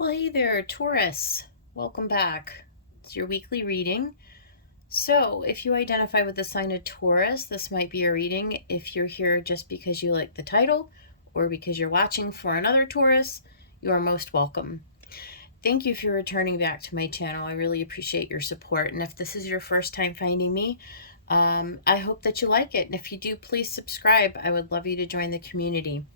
Well, hey there, Taurus. Welcome back. It's your weekly reading. So, if you identify with the sign of Taurus, this might be your reading. If you're here just because you like the title or because you're watching for another Taurus, you are most welcome. Thank you for returning back to my channel. I really appreciate your support. And if this is your first time finding me, I hope that you like it. And if you do, please subscribe. I would love you to join the community.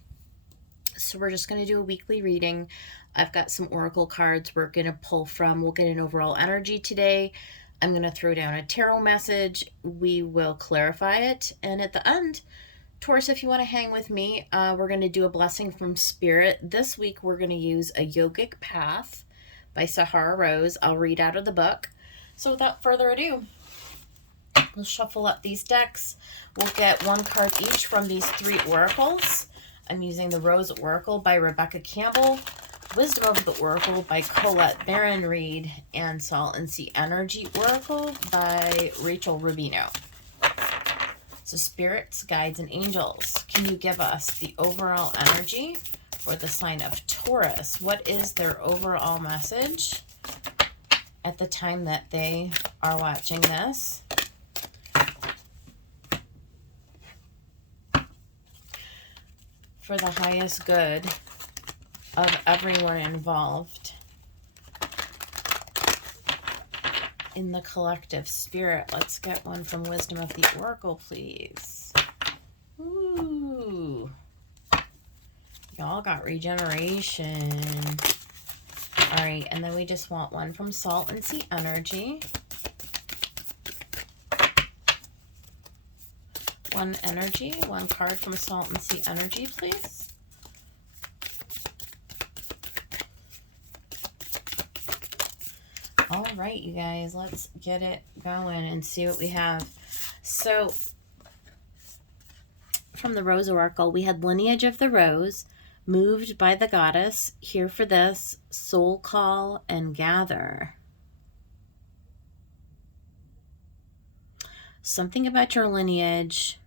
So we're just going to do a weekly reading. I've got some oracle cards we're going to pull from. We'll get an overall energy today. I'm going to throw down a tarot message. We will clarify it. And at the end, Taurus, if you want to hang with me, we're going to do a blessing from Spirit. This week, we're going to use A Yogic Path by Sahara Rose. I'll read out of the book. So without further ado, we'll shuffle up these decks. We'll get one card each from these three oracles. I'm using the Rose Oracle by Rebecca Campbell, Wisdom of the Oracle by Colette Baron Reed, and Salt and Sea Energy Oracle by Rachel Rubino. So spirits, guides, and angels, can you give us the overall energy for the sign of Taurus? What is their overall message at the time that they are watching this? For the highest good of everyone involved in the collective spirit. Let's get one from Wisdom of the Oracle, please. Ooh. Y'all got regeneration. All right, and then we just want one from Salt and Sea Energy. One energy, one card from Salt and Sea Energy, please. All right, you guys, let's get it going and see what we have. So, from the Rose Oracle, we had Lineage of the Rose, Moved by the Goddess, Here for This, Soul Call, and Gather. Something about your lineage.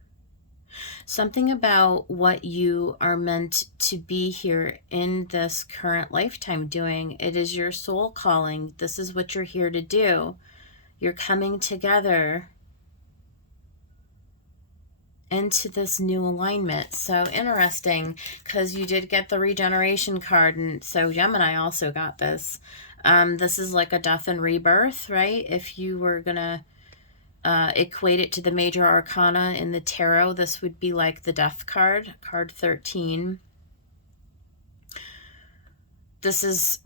Something about what you are meant to be here in this current lifetime doing. It is your soul calling. This is what you're here to do. You're coming together into this new alignment. So interesting, because you did get the regeneration card, and so Gemini also got this. This is like a death and rebirth, right? If you were gonna equate it to the major arcana in the tarot, this would be like the death card, card 13. This is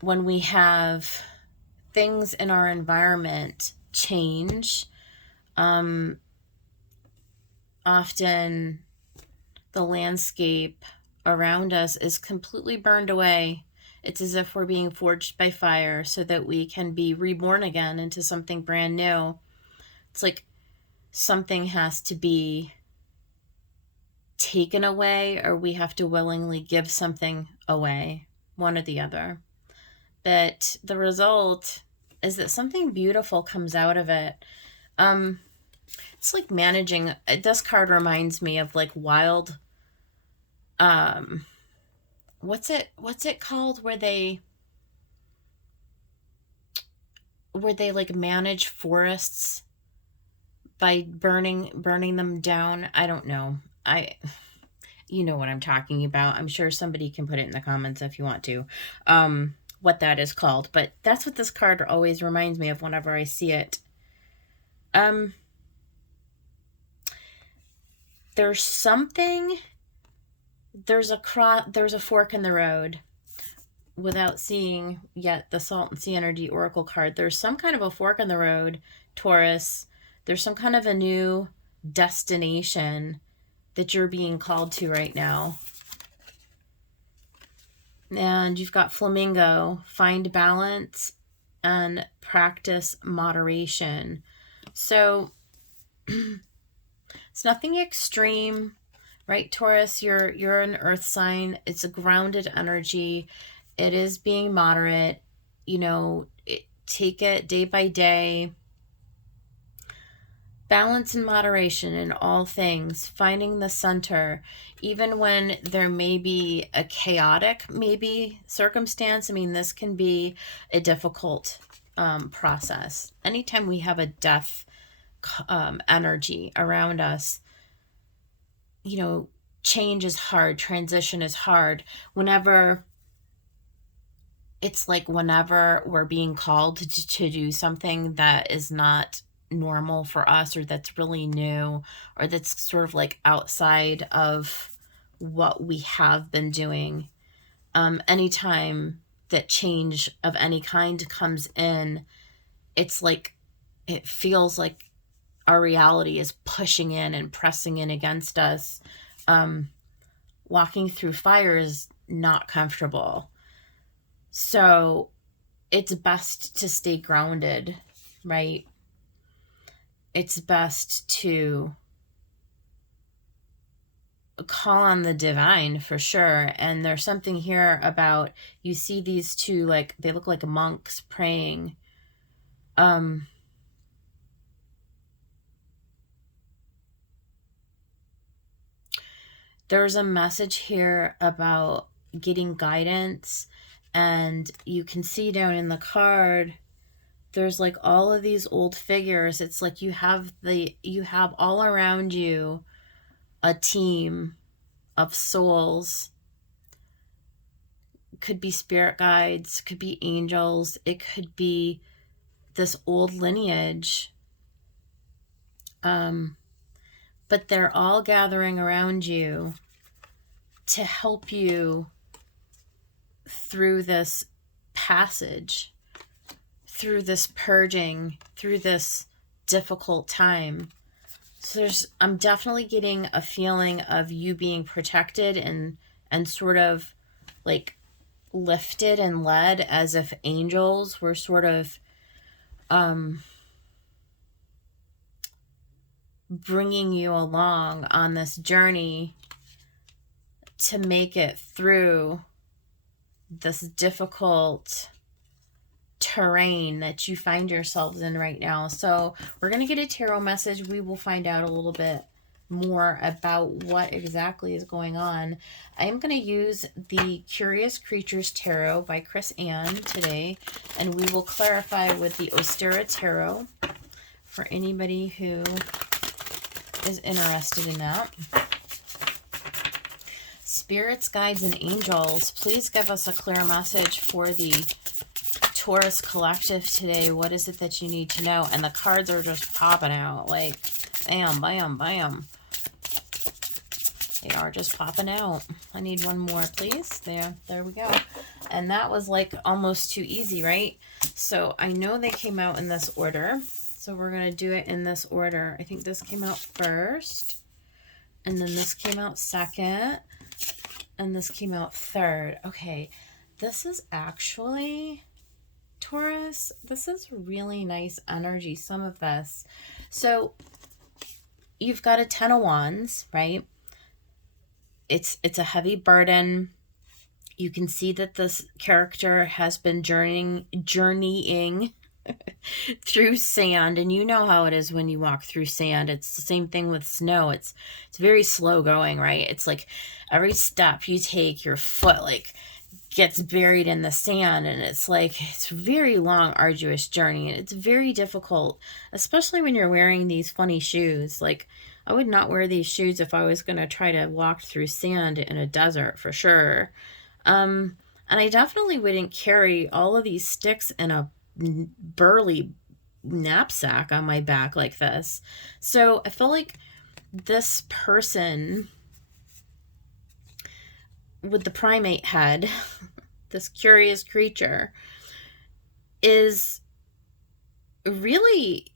when we have things in our environment change. Often the landscape around us is completely burned away. It's as if we're being forged by fire so that we can be reborn again into something brand new. It's like something has to be taken away, or we have to willingly give something away, one or the other. But the result is that something beautiful comes out of it. It's like managing. This card reminds me of like wild. What's it called? Where they like manage forests by burning them down. I don't know. You know what I'm talking about. I'm sure somebody can put it in the comments if you want to, what that is called. But that's what this card always reminds me of whenever I see it. There's something, there's a fork in the road. Without seeing yet the Salt and Sea Energy Oracle card, there's some kind of a fork in the road, Taurus. There's some kind of a new destination that you're being called to right now. And you've got Flamingo, find balance and practice moderation. So it's nothing extreme, right, Taurus? You're an earth sign. It's a grounded energy. It is being moderate. You know, take it day by day. Balance and moderation in all things, finding the center, even when there may be a chaotic, maybe circumstance. I mean, this can be a difficult process. Anytime we have a death energy around us, you know, change is hard, transition is hard. Whenever whenever we're being called to do something that is not normal for us, or that's really new, or that's sort of like outside of what we have been doing, anytime that change of any kind comes in, it's like it feels like our reality is pushing in and pressing in against us. Walking through fire is not comfortable. So it's best to stay grounded, right? It's best to call on the divine for sure. And there's something here about, you see these two, like, they look like monks praying. There's a message here about getting guidance, and you can see down in the card, there's like all of these old figures. It's like you have all around you a team of souls. Could be spirit guides, could be angels, it could be this old lineage. But they're all gathering around you to help you through this passage, through this purging, through this difficult time. So I'm definitely getting a feeling of you being protected and sort of like lifted and led, as if angels were sort of bringing you along on this journey to make it through this difficult terrain that you find yourselves in right now. So we're going to get a tarot message. We will find out a little bit more about what exactly is going on. I am going to use the Curious Creatures Tarot by Chris Ann today, and we will clarify with the Ostera Tarot for anybody who is interested in that. Spirits, guides, and angels, please give us a clear message for the Taurus collective today. What is it that you need to know? And the cards are just popping out like bam, bam, bam. They are just popping out. I need one more, please. There we go. And that was like almost too easy, right? So I know they came out in this order. So we're going to do it in this order. I think this came out first. And then this came out second. And this came out third. Okay. This is actually, Taurus, this is really nice energy, some of this. So you've got a 10 of Wands, right? It's a heavy burden. You can see that this character has been journeying through sand, and you know how it is when you walk through sand. It's the same thing with snow. It's very slow going, right? It's like every step you take, your foot like gets buried in the sand, and it's like it's a very long, arduous journey, and it's very difficult, especially when you're wearing these funny shoes. Like, I would not wear these shoes if I was going to try to walk through sand in a desert, for sure. And I definitely wouldn't carry all of these sticks in a burly knapsack on my back like this. So I feel like this person with the primate head, this curious creature, is really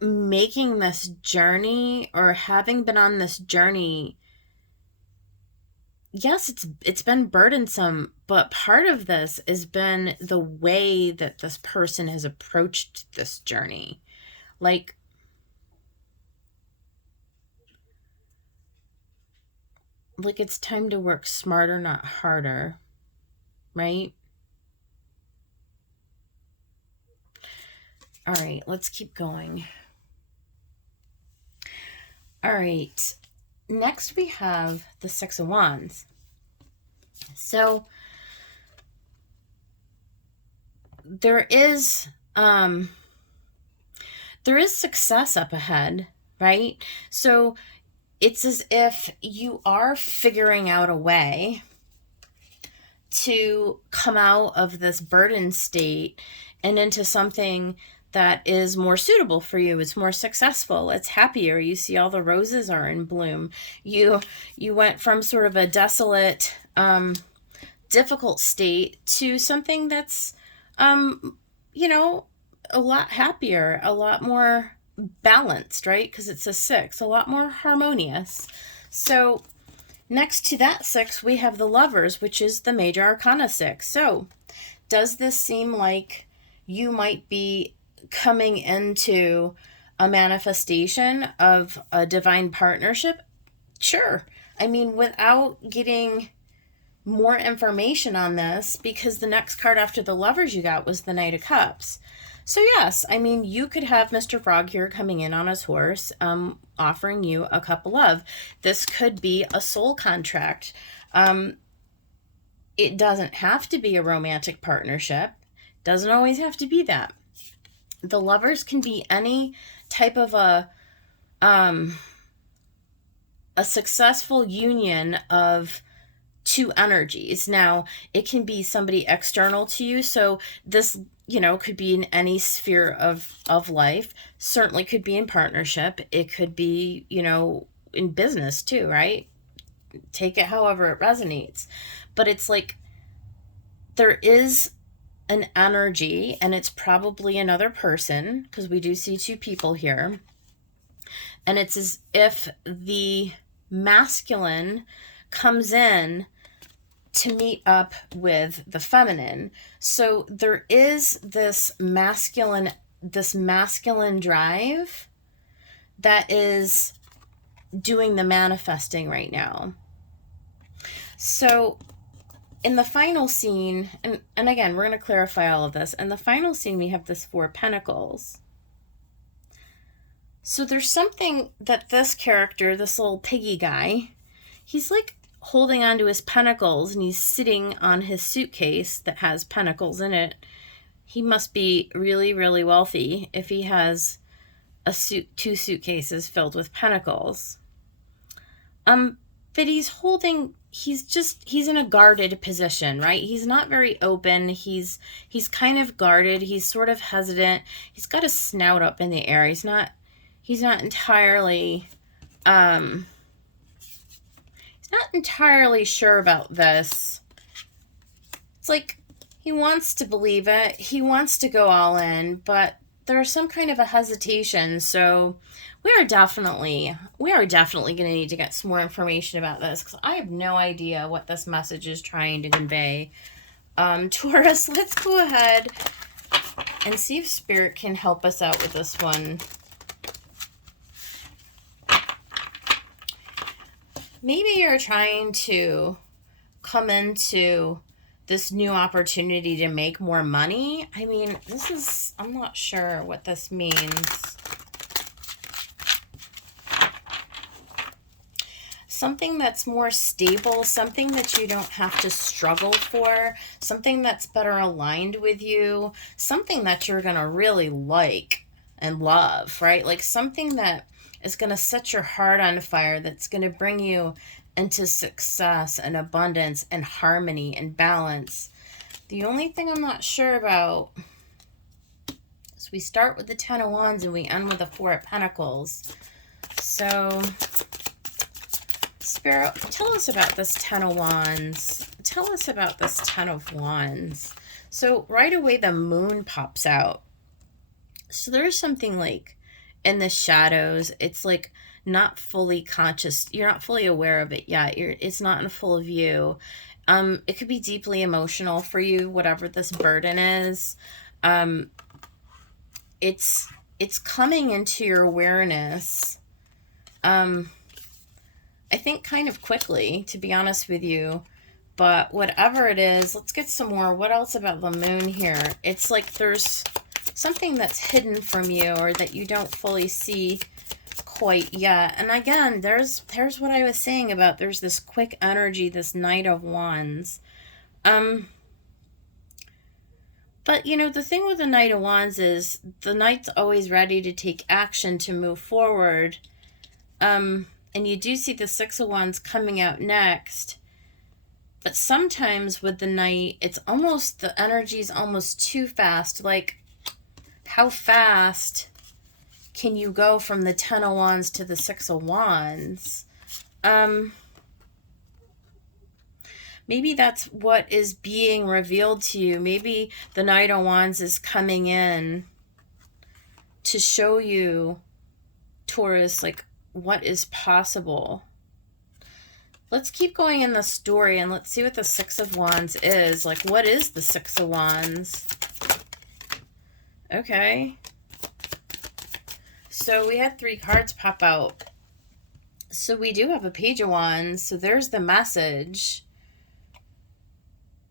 making this journey, or having been on this journey. Yes, it's been burdensome, but part of this has been the way that this person has approached this journey. Like it's time to work smarter, not harder, right? All right, let's keep going. All right. Next we have the Six of Wands. So there is success up ahead, right? So it's as if you are figuring out a way to come out of this burden state and into something that is more suitable for you. It's more successful. It's happier. You see all the roses are in bloom. You went from sort of a desolate, difficult state to something that's, a lot happier, a lot more balanced, right? Because it's a 6, a lot more harmonious. So next to that 6, we have the Lovers, which is the major arcana 6. So does this seem like you might be coming into a manifestation of a divine partnership? Sure. I mean, without getting more information on this, because the next card after the Lovers you got was the Knight of Cups. So yes, I mean, you could have Mr. Frog here coming in on his horse, offering you a cup of love. This could be a soul contract. It doesn't have to be a romantic partnership. Doesn't always have to be that. The Lovers can be any type of a successful union of two energies. Now, it can be somebody external to you. So this, could be in any sphere of life. Certainly could be in partnership. It could be, in business too, right? Take it however it resonates. But it's like there is an energy, and it's probably another person, because we do see 2 people here. And it's as if the masculine comes in to meet up with the feminine. So there is this masculine drive that is doing the manifesting right now. So in the final scene, and again, we're going to clarify all of this. In the final scene, we have this 4 of Pentacles. So there's something that this character, this little piggy guy, he's like holding on to his pentacles, and he's sitting on his suitcase that has pentacles in it. He must be really, really wealthy if he has 2 suitcases filled with pentacles. But he's in a guarded position, right? He's not very open. He's kind of guarded. He's sort of hesitant. He's got his snout up in the air. He's not entirely sure about this. It's like he wants to believe it. He wants to go all in, but there's some kind of a hesitation. So we are definitely going to need to get some more information about this, because I have no idea what this message is trying to convey. Taurus, let's go ahead and see if Spirit can help us out with this one. Maybe you're trying to come into this new opportunity to make more money. I mean, I'm not sure what this means. Something that's more stable, something that you don't have to struggle for, something that's better aligned with you, something that you're going to really like and love, right? Like something that is going to set your heart on fire, that's going to bring you into success and abundance and harmony and balance. The only thing I'm not sure about is we start with the 10 of Wands and we end with the 4 of Pentacles. So, Spirit, tell us about this 10 of Wands. Tell us about this 10 of Wands. So, right away, the moon pops out. So, there's something like in the shadows. It's like not fully conscious. You're not fully aware of it yet. It's not in full view. It could be deeply emotional for you, whatever this burden is. It's coming into your awareness. I think kind of quickly, to be honest with you. But whatever it is, let's get some more. What else about the moon here? It's like there's something that's hidden from you, or that you don't fully see quite yet. And again, there's what I was saying about there's this quick energy, this Knight of Wands. But, you know, the thing with the Knight of Wands is the Knight's always ready to take action to move forward. And you do see the Six of Wands coming out next. But sometimes with the Knight, it's almost, the energy's almost too fast. Like, how fast can you go from the Ten of Wands to the Six of Wands? Maybe that's what is being revealed to you. Maybe the Knight of Wands is coming in to show you, Taurus, like, what is possible. Let's keep going in the story and let's see what the Six of Wands is. Like, what is the Six of Wands? Okay. So we had 3 cards pop out. So we do have a Page of Wands. So there's the message.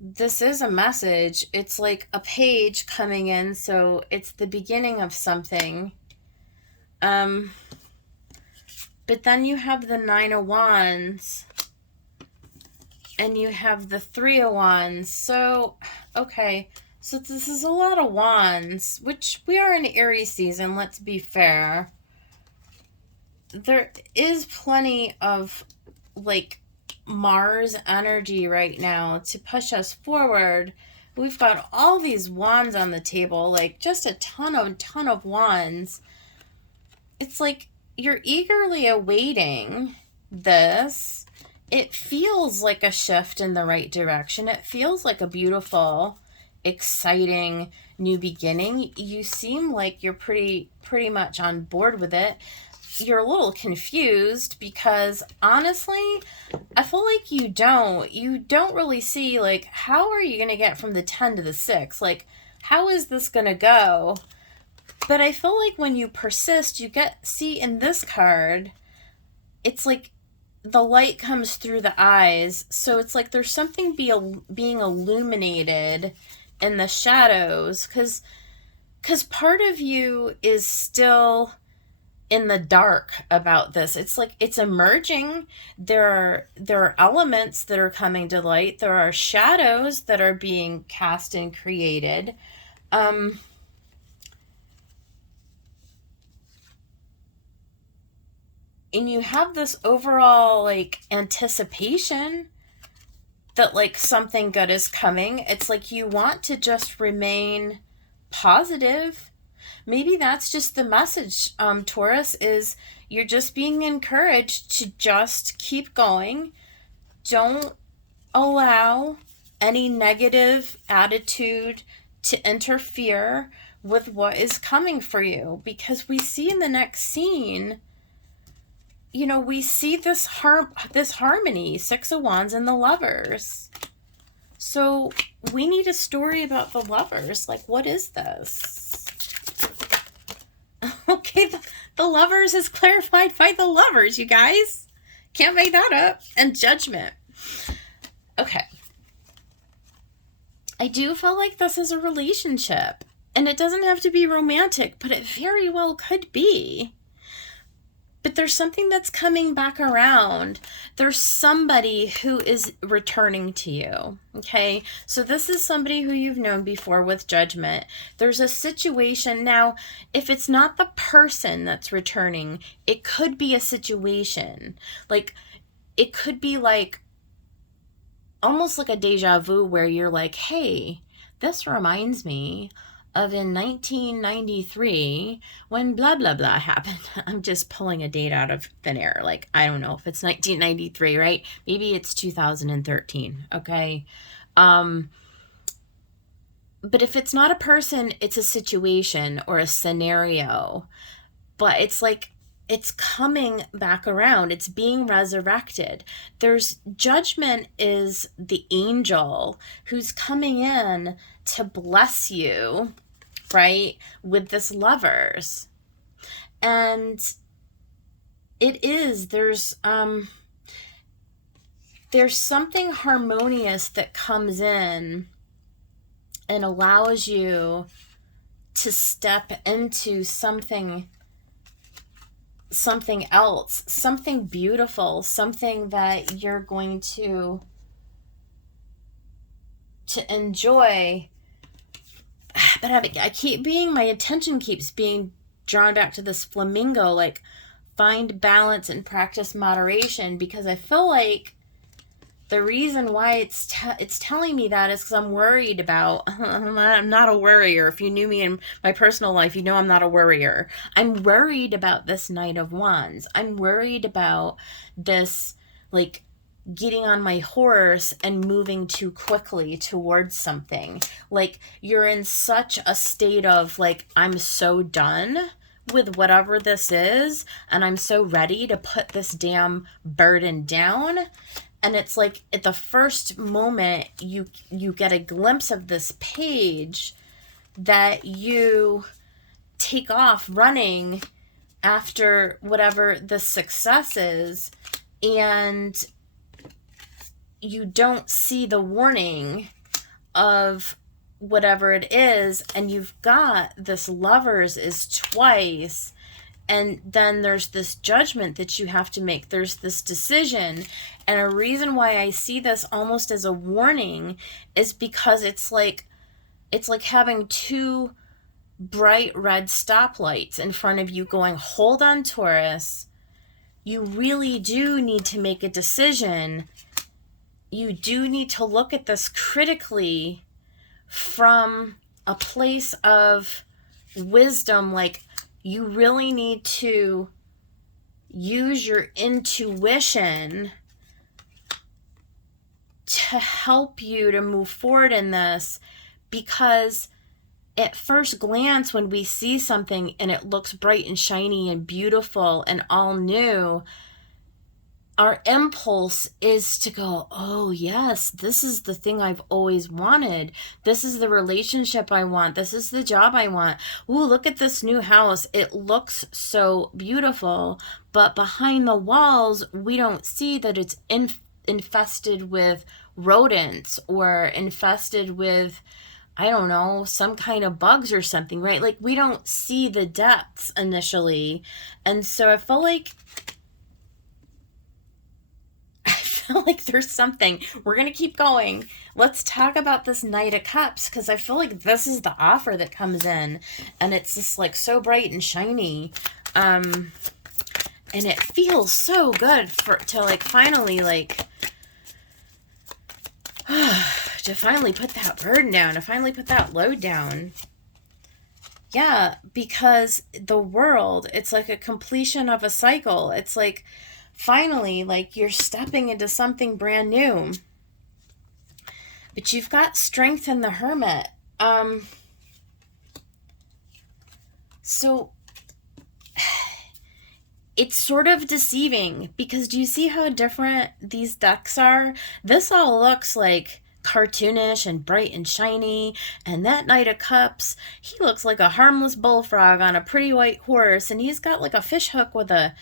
This is a message. It's like a page coming in, so it's the beginning of something. But then you have the Nine of Wands, and you have the Three of Wands. So, okay, so this is a lot of wands, which we are in Aries season, let's be fair. There is plenty of, like, Mars energy right now to push us forward. We've got all these wands on the table, like just a ton of wands. It's like you're eagerly awaiting this. It feels like a shift in the right direction. It feels like a beautiful, exciting new beginning. You seem like you're pretty much on board with it. You're a little confused because honestly, I feel like you don't really see, like, how are you going to get from the 10 to the 6? Like, how is this going to go? But I feel like when you persist, see in this card, it's like the light comes through the eyes. So it's like there's something being illuminated in the shadows because part of you is still in the dark about this. It's like it's emerging. There are elements that are coming to light. There are shadows that are being cast and created. And you have this overall, like, anticipation that, like, something good is coming. It's like you want to just remain positive. Maybe that's just the message, Taurus, is you're just being encouraged to just keep going. Don't allow any negative attitude to interfere with what is coming for you. Because we see in the next scene, you know, we see this harmony, Six of Wands and the Lovers. So we need a story about the Lovers. Like, what is this? Okay, the Lovers is clarified by the Lovers, you guys. Can't make that up. And Judgment. Okay. I do feel like this is a relationship. And it doesn't have to be romantic, but it very well could be. But there's something that's coming back around. There's somebody who is returning to you, okay? So this is somebody who you've known before with Judgment. There's a situation. Now, if it's not the person that's returning, it could be a situation. Like, it could be like, almost like a deja vu where you're like, hey, this reminds me of in 1993 when blah, blah, blah happened. I'm just pulling a date out of thin air. Like, I don't know if it's 1993, right? Maybe it's 2013, okay? But if it's not a person, it's a situation or a scenario. But it's like, it's coming back around. It's being resurrected. There's Judgment is the angel who's coming in to bless you, right, with this Lovers. And there's something harmonious that comes in and allows you to step into something something else, something beautiful, something that you're going to enjoy. But my attention keeps being drawn back to this flamingo, like find balance and practice moderation, because I feel like the reason why it's telling me that is because I'm worried about, I'm not a worrier. If you knew me in my personal life, you know I'm not a worrier. I'm worried about this Knight of Wands. I'm worried about this, like, getting on my horse and moving too quickly towards something. Like, you're in such a state of, like, I'm so done with whatever this is, and I'm so ready to put this damn burden down. And it's like at the first moment you get a glimpse of this page that you take off running after whatever the success is, and you don't see the warning of whatever it is, and you've got this Lovers is twice, and then there's this judgment that you have to make. There's this decision. And a reason why I see this almost as a warning is because it's like having two bright red stoplights in front of you going, hold on, Taurus. You really do need to make a decision. You do need to look at this critically from a place of wisdom. Like, you really need to use your intuition to help you to move forward in this, because at first glance, when we see something and it looks bright and shiny and beautiful and all new, our impulse is to go, oh yes, this is the thing I've always wanted. This is the relationship I want. This is the job I want. Ooh, look at this new house. It looks so beautiful. But behind the walls, we don't see that it's infested with rodents or infested with, I don't know, some kind of bugs or something, right? Like, we don't see the depths initially. And so I feel like there's something. We're going to keep going. Let's talk about this Knight of Cups, because I feel like this is the offer that comes in, and it's just like so bright and shiny. And it feels so good to like finally like to finally put that burden down, to finally put that load down. Yeah, because the world, it's like a completion of a cycle. It's like finally, like, you're stepping into something brand new. But you've got strength in the Hermit. So it's sort of deceiving, because do you see how different these decks are? This all looks like cartoonish and bright and shiny, and that Knight of Cups, he looks like a harmless bullfrog on a pretty white horse, and he's got like a fish hook with a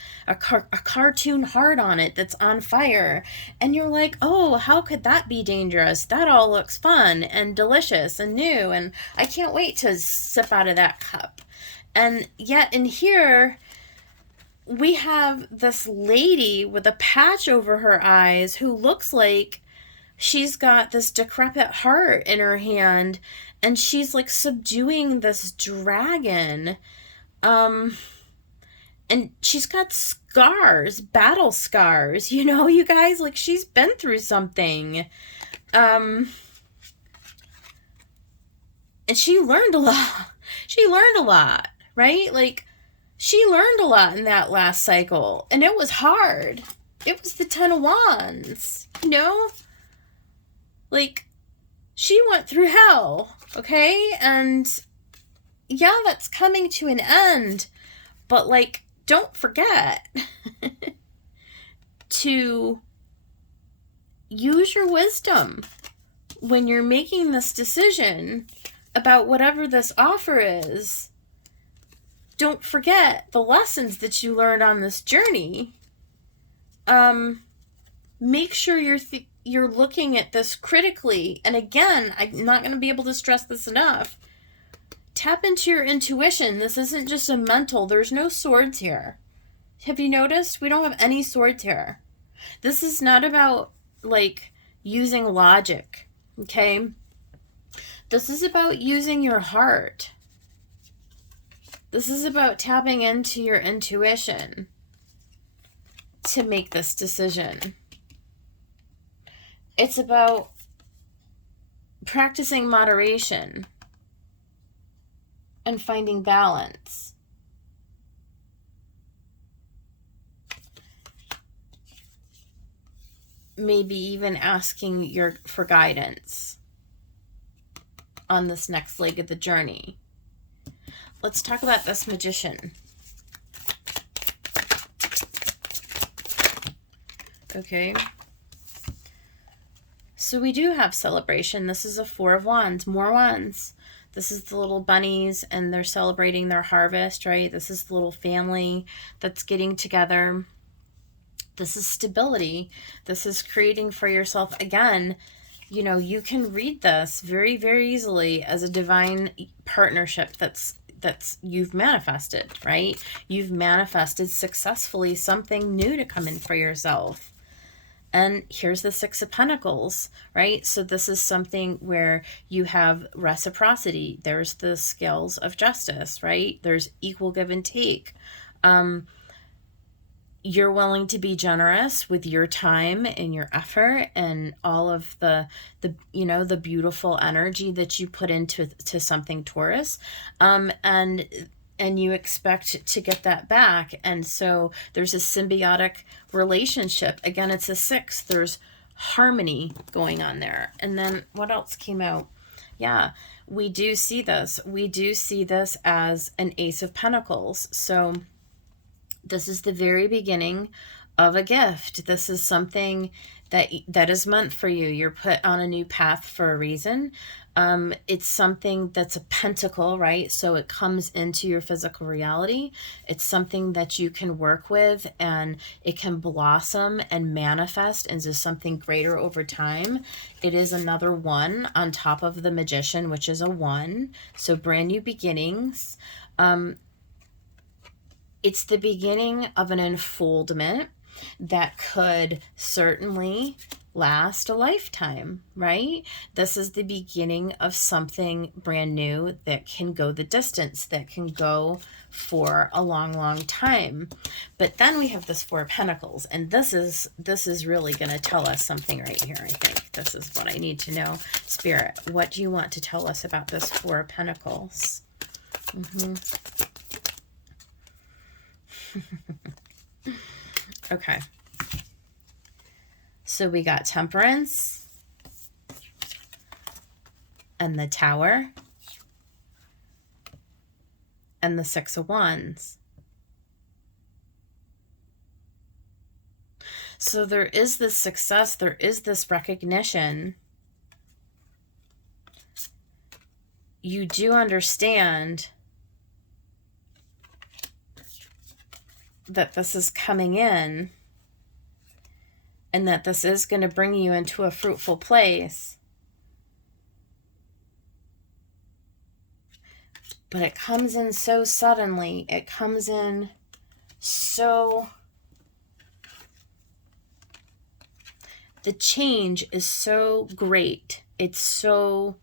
cartoon heart on it that's on fire, and you're like, oh, how could that be dangerous? That all looks fun and delicious and new, and I can't wait to sip out of that cup. And yet in here we have this lady with a patch over her eyes who looks like she's got this decrepit heart in her hand, and she's like subduing this dragon. And she's got scars, battle scars, you know, you guys, like, she's been through something. And she learned a lot. She learned a lot, right? Like, she learned a lot in that last cycle, and it was hard. It was the 10 of Wands, you know? Like, she went through hell, okay? And yeah, that's coming to an end. But, like, don't forget to use your wisdom when you're making this decision about whatever this offer is. Don't forget the lessons that you learned on this journey. Make sure you're looking at this critically. And again, I'm not going to be able to stress this enough. Tap into your intuition. This isn't just a mental. There's no swords here. Have you noticed? We don't have any swords here. This is not about, like, using logic, okay? This is about using your heart. This is about tapping into your intuition to make this decision. It's about practicing moderation and finding balance. Maybe even asking for guidance on this next leg of the journey. Let's talk about this Magician. Okay. So we do have celebration. This is a 4 of Wands, more wands. This is the little bunnies, and they're celebrating their harvest, right? This is the little family that's getting together. This is stability. This is creating for yourself. Again, you know, you can read this very, very easily as a divine partnership that's you've manifested, right? You've manifested successfully something new to come in for yourself. And here's the 6 of Pentacles, right? So this is something where you have reciprocity. There's the scales of justice, right? There's equal give and take. You're willing to be generous with your time and your effort and all of the you know, the beautiful energy that you put into something, Taurus. And you expect to get that back. And so there's a symbiotic relationship. Again, it's a 6. There's harmony going on there. And then what else came out? Yeah, we do see this. We do see this as an Ace of Pentacles. So this is the very beginning of a gift. This is something that is meant for you. You're put on a new path for a reason. It's something that's a pentacle, right? So it comes into your physical reality. It's something that you can work with, and it can blossom and manifest into something greater over time. It is another 1 on top of the Magician, which is a 1. So brand new beginnings. It's the beginning of an unfoldment that could certainly last a lifetime, right? This is the beginning of something brand new that can go the distance, that can go for a long, long time. But then we have this 4 of Pentacles, and this is really going to tell us something right here, I think. This is what I need to know. Spirit, what do you want to tell us about this 4 of Pentacles? Okay. So we got Temperance and the Tower and the 6 of Wands. So there is this success, there is this recognition. You do understand that this is coming in and that this is going to bring you into a fruitful place. But it comes in so suddenly. It comes in so... The change is so great. It's so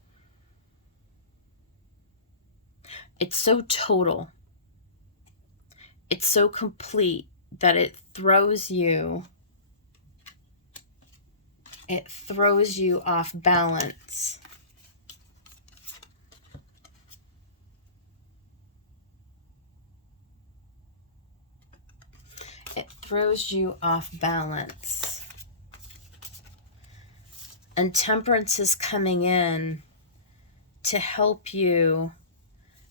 total. It's so complete that it throws you off balance. It throws you off balance. And Temperance is coming in to help you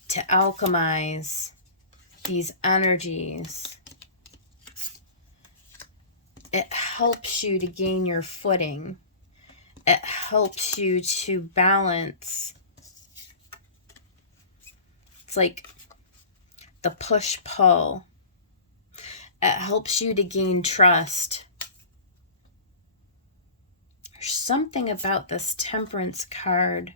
to alchemize these energies. It helps you to gain your footing. It helps you to balance. It's like the push-pull. It helps you to gain trust. There's something about this Temperance card.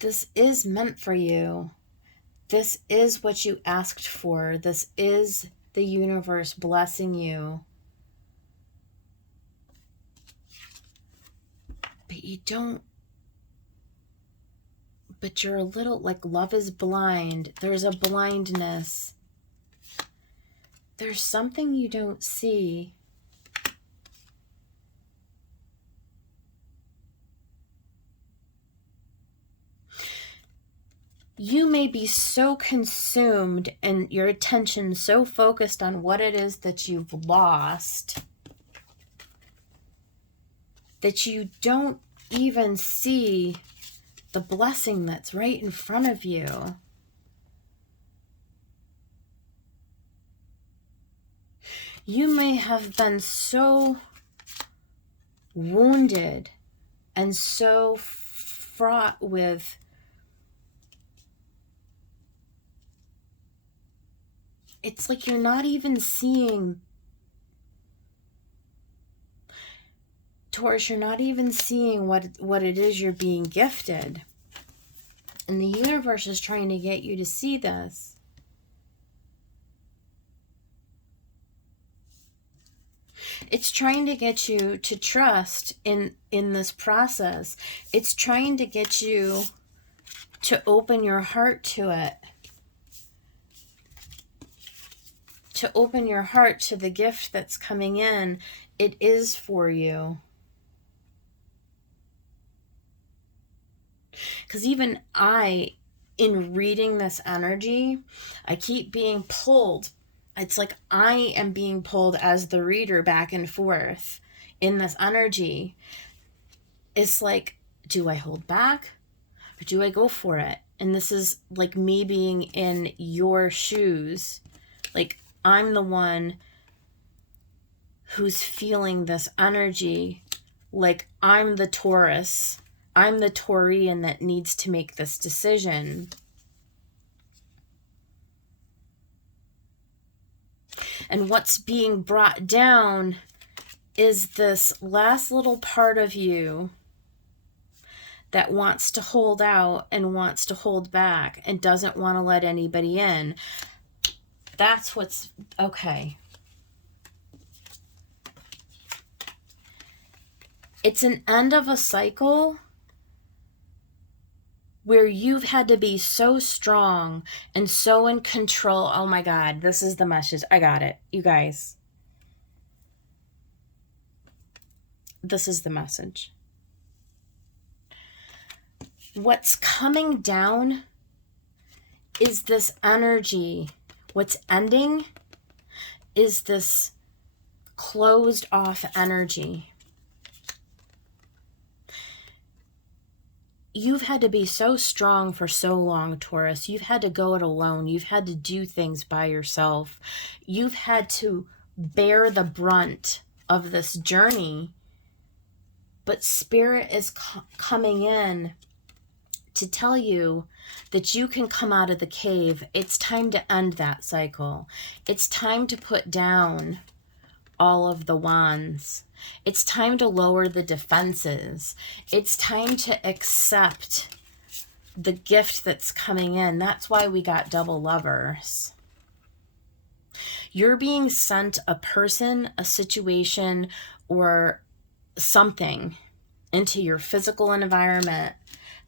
This is meant for you. This is what you asked for. This is the universe blessing you. But you're a little, like, love is blind. There's a blindness. There's something you don't see. You may be so consumed and your attention so focused on what it is that you've lost that you don't even see the blessing that's right in front of you. You may have been so wounded and so fraught with it's like you're not even seeing, Taurus, you're not even seeing what it is you're being gifted. And the universe is trying to get you to see this. It's trying to get you to trust in this process. It's trying to get you to open your heart to it. To open your heart to the gift that's coming in. It is for you. Because even in reading this energy, I keep being pulled. It's like I am being pulled as the reader back and forth in this energy. It's like, do I hold back or do I go for it? And this is like me being in your shoes. Like, I'm the one who's feeling this energy. Like, I'm the Taurus. I'm the Taurian that needs to make this decision. And what's being brought down is this last little part of you that wants to hold out and wants to hold back and doesn't want to let anybody in. That's what's okay. It's an end of a cycle where you've had to be so strong and so in control. Oh my God, this is the message. I got it, you guys. This is the message. What's coming down is this energy. What's ending is this closed off energy. You've had to be so strong for so long, Taurus. You've had to go it alone. You've had to do things by yourself. You've had to bear the brunt of this journey. But Spirit is coming in to tell you that you can come out of the cave. It's time to end that cycle. It's time to put down all of the wands. It's time to lower the defenses. It's time to accept the gift that's coming in. That's why we got double lovers. You're being sent a person, a situation, or something into your physical environment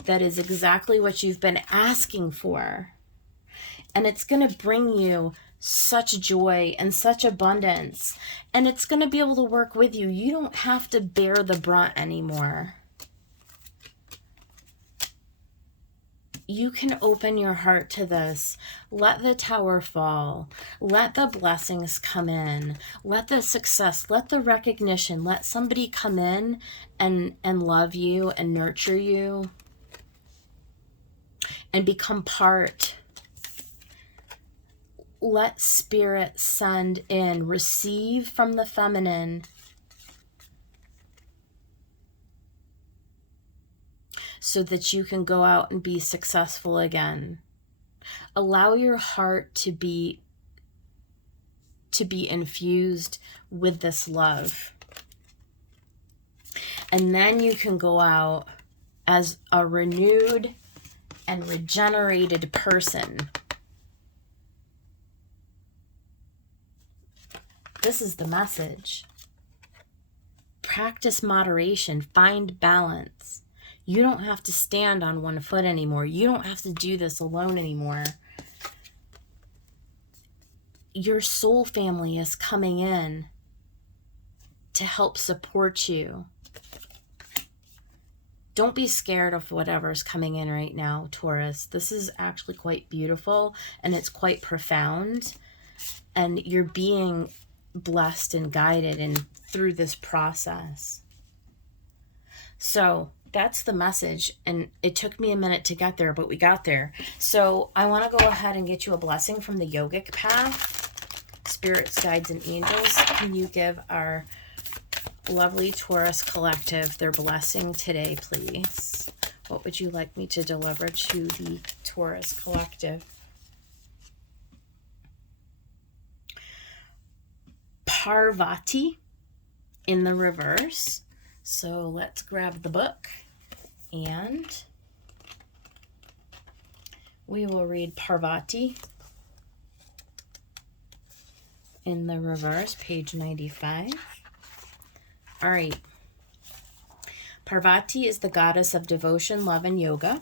that is exactly what you've been asking for. And it's going to bring you such joy and such abundance. And it's going to be able to work with you. You don't have to bear the brunt anymore. You can open your heart to this. Let the tower fall. Let the blessings come in. Let the success, let the recognition, let somebody come in and love you and nurture you and become part. Let Spirit send in, receive from the feminine. So that you can go out and be successful again. Allow your heart to be infused with this love. And then you can go out as a renewed and regenerated person. This is the message. Practice moderation. Find balance. You don't have to stand on one foot anymore. You don't have to do this alone anymore. Your soul family is coming in to help support you. Don't be scared of whatever's coming in right now, Taurus. This is actually quite beautiful and it's quite profound. And you're being blessed and guided and through this process. So that's the message. And it took me a minute to get there, but we got there. So I want to go ahead and get you a blessing from the yogic path. Spirits, guides, and angels, can you give our lovely Taurus collective their blessing today, please? What would you like me to deliver to the Taurus collective? Parvati in the reverse. So let's grab the book and we will read Parvati in the reverse, page 95. All right. Parvati is the goddess of devotion, love, and yoga.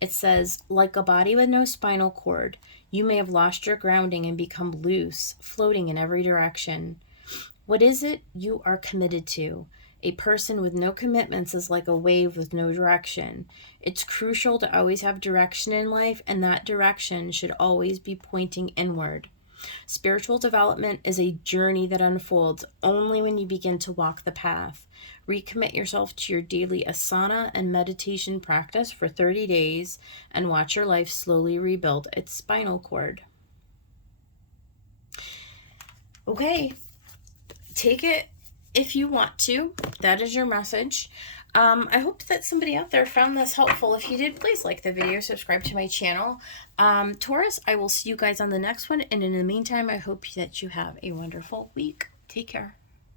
It says, like a body with no spinal cord, you may have lost your grounding and become loose, floating in every direction. What is it you are committed to? A person with no commitments is like a wave with no direction. It's crucial to always have direction in life, and that direction should always be pointing inward. Spiritual development is a journey that unfolds only when you begin to walk the path. Recommit yourself to your daily asana and meditation practice for 30 days and watch your life slowly rebuild its spinal cord. Okay, take it if you want to. That is your message. I hope that somebody out there found this helpful. If you did, please like the video, subscribe to my channel. Taurus, I will see you guys on the next one. And in the meantime, I hope that you have a wonderful week. Take care.